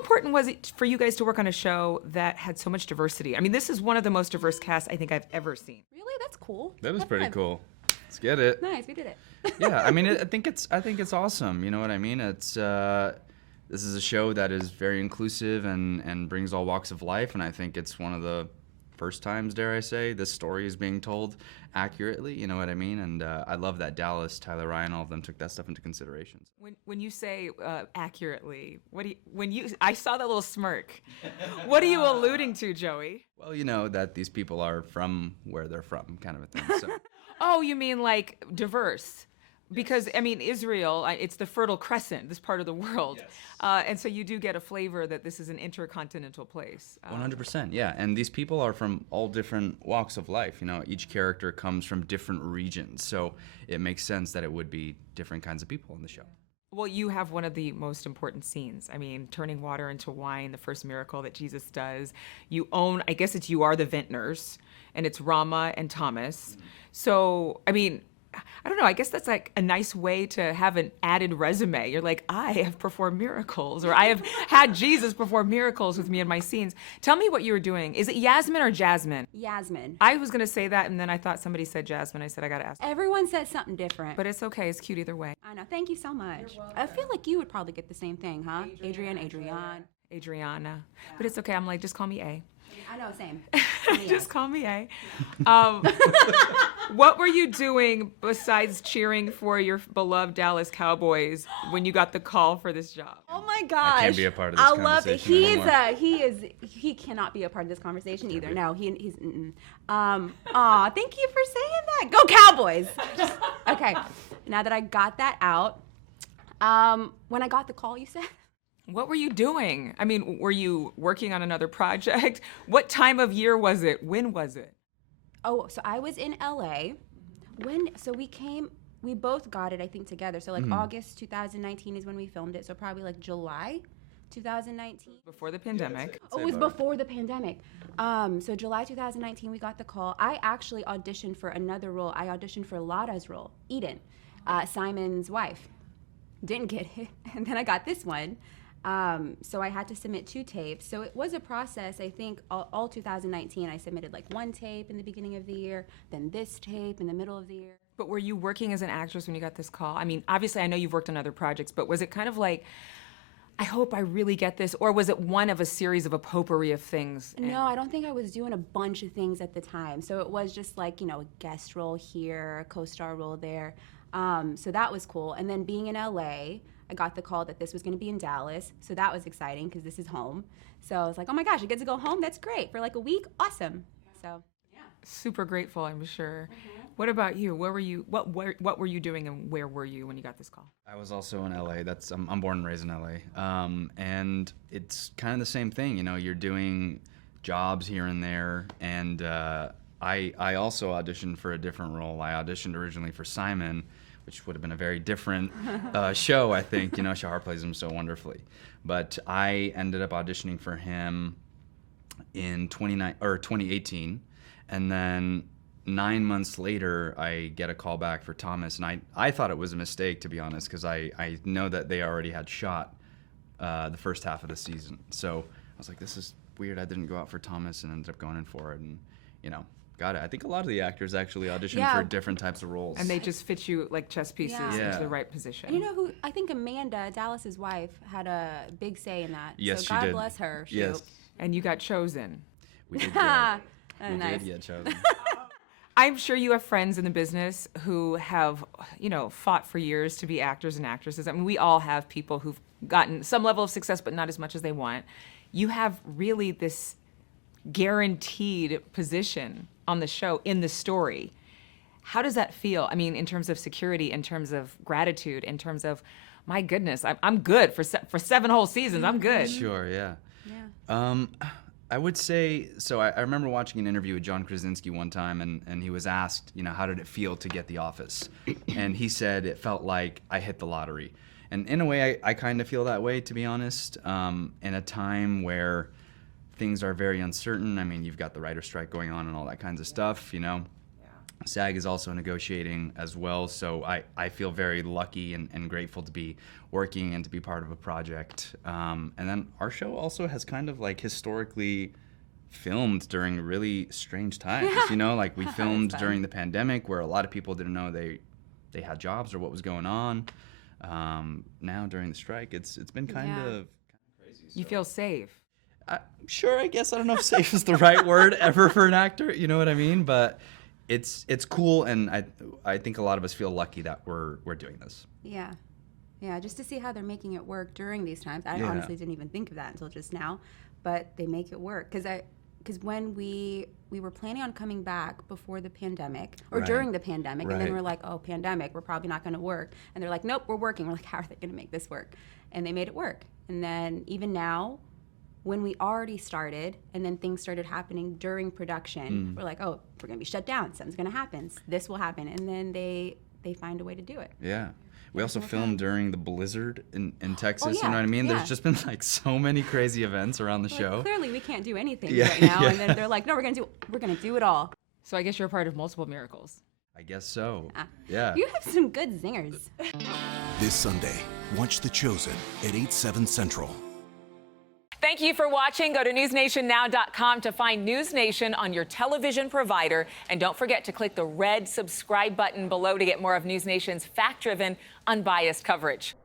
important was it for you guys to work on a show that had so much diversity? I mean, this is one of the most diverse casts I think I've ever seen. Really? That's cool. That is High pretty five. cool. Let's get it. Nice, we did it. Yeah, I mean, I think it's awesome. You know what I mean? It's this is a show that is very inclusive and brings all walks of life, and I think it's one of the first times, dare I say, this story is being told accurately. You know what I mean? And I love that Dallas, Tyler Ryan, all of them took that stuff into consideration. When you say accurately, I saw that little smirk. What are you alluding to, Joey? Well, you know that these people are from where they're from, kind of a thing. So. Oh, you mean like diverse? Because, I mean, Israel, it's the Fertile Crescent, this part of the world. Yes. And so you do get a flavor that this is an intercontinental place. 100%, yeah. And these people are from all different walks of life. You know, each character comes from different regions. So it makes sense that it would be different kinds of people in the show. Well, you have one of the most important scenes. I mean, turning water into wine, the first miracle that Jesus does. You own, I guess you are the vintners, and it's Rama and Thomas. So, I mean, I don't know, I guess that's like a nice way to have an added resume. You're like, I have performed miracles, or I have had Jesus perform miracles with me in my scenes. Tell me what you were doing. Is it Yasmin or Jasmine? Yasmin. I was going to say that, and then I thought somebody said Jasmine. I said, I got to ask. Everyone says something different. But it's okay. It's cute either way. I know. Thank you so much. I feel like you would probably get the same thing, huh? Adrienne. Adriana. But it's okay. I'm like, just call me A. I know, same. Just call me A. What were you doing besides cheering for your beloved Dallas Cowboys when you got the call for this job? Oh my gosh. I can't be a part of this I love it. conversation He cannot be a part of this conversation either. No, he's thank you for saying that. Go Cowboys. Okay. Now that I got that out, when I got the call, you said? What were you doing? I mean, were you working on another project? What time of year was it? When was it? Oh, so I was in LA we both got it, I think, together. So like August 2019 is when we filmed it. So probably like July 2019. Before the pandemic. Oh, it was before the pandemic. So July 2019, we got the call. I actually auditioned for another role. I auditioned for Lada's role, Eden, Simon's wife. Didn't get it. And then I got this one. So I had to submit 2 tapes. So it was a process. I think all 2019, I submitted like 1 tape in the beginning of the year, then this tape in the middle of the year. But were you working as an actress when you got this call? I mean, obviously I know you've worked on other projects, but was it kind of like, I hope I really get this, or was it one of a series of a potpourri of things? No, I don't think I was doing a bunch of things at the time. So it was just like, a guest role here, a co-star role there. So that was cool. And then being in LA, I got the call that this was going to be in Dallas. So that was exciting because this is home. So I was like, oh my gosh, I get to go home? That's great. For like a week? Awesome. So, yeah. Super grateful, I'm sure. What about you? What were you doing and where were you when you got this call? I was also in LA. I'm born and raised in LA. And it's kind of the same thing. You're doing jobs here and there. And I also auditioned for a different role. I auditioned originally for Simon, which would have been a very different show, I think. Shahar plays him so wonderfully. But I ended up auditioning for him in 2018. And then 9 months later, I get a call back for Thomas. And I thought it was a mistake, to be honest, because I know that they already had shot the first half of the season. So I was like, this is weird. I didn't go out for Thomas and ended up going in for it. And, got it. I think a lot of the actors actually audition for different types of roles. And they just fit you like chess pieces into the right position. And you know who? I think Amanda, Dallas's wife, had a big say in that. Yes, so God she did. bless her. Yes. And you got chosen. We did get chosen. I'm sure you have friends in the business who have, fought for years to be actors and actresses. I mean, we all have people who've gotten some level of success, but not as much as they want. You have really this guaranteed position on the show, in the story. How does that feel? I mean, in terms of security, in terms of gratitude, in terms of, my goodness, I'm good for 7 whole seasons. I'm good. Sure, yeah. I would say, so I remember watching an interview with John Krasinski one time, and he was asked, how did it feel to get the office? And he said it felt like I hit the lottery. And in a way, I kind of feel that way, to be honest, in a time where things are very uncertain. I mean, you've got the writer's strike going on and all that kinds of stuff, SAG is also negotiating as well, so I feel very lucky and grateful to be working and to be part of a project. And then our show also has kind of like historically filmed during really strange times. You know, like we filmed during the pandemic where a lot of people didn't know they had jobs or what was going on. Now during the strike, it's been kind of crazy. You feel safe. Sure, I guess. I don't know if safe is the right word ever for an actor. You know what I mean? But it's cool, and I think a lot of us feel lucky that we're doing this. Yeah. Yeah, just to see how they're making it work during these times. I honestly didn't even think of that until just now, but they make it work. Because when we were planning on coming back before the pandemic, or during the pandemic, and then we're like, oh, pandemic, we're probably not going to work. And they're like, nope, we're working. We're like, how are they going to make this work? And they made it work. And then even now, when we already started and then things started happening during production, we're like, oh, we're going to be shut down. Something's going to happen. This will happen. And then they find a way to do it. Yeah. We also filmed during the blizzard in Texas, Oh, yeah, you know what I mean? yeah. There's just been like so many crazy events around the show. Clearly, we can't do anything Yeah, right now. yeah. And then they're like, no, we're going to do it all. So I guess you're a part of multiple miracles. I guess so. Yeah. You have some good zingers. This Sunday, watch The Chosen at 8/7 Central. Thank you for watching. Go to newsnationnow.com to find News Nation on your television provider. And don't forget to click the red subscribe button below to get more of News Nation's fact-driven, unbiased coverage.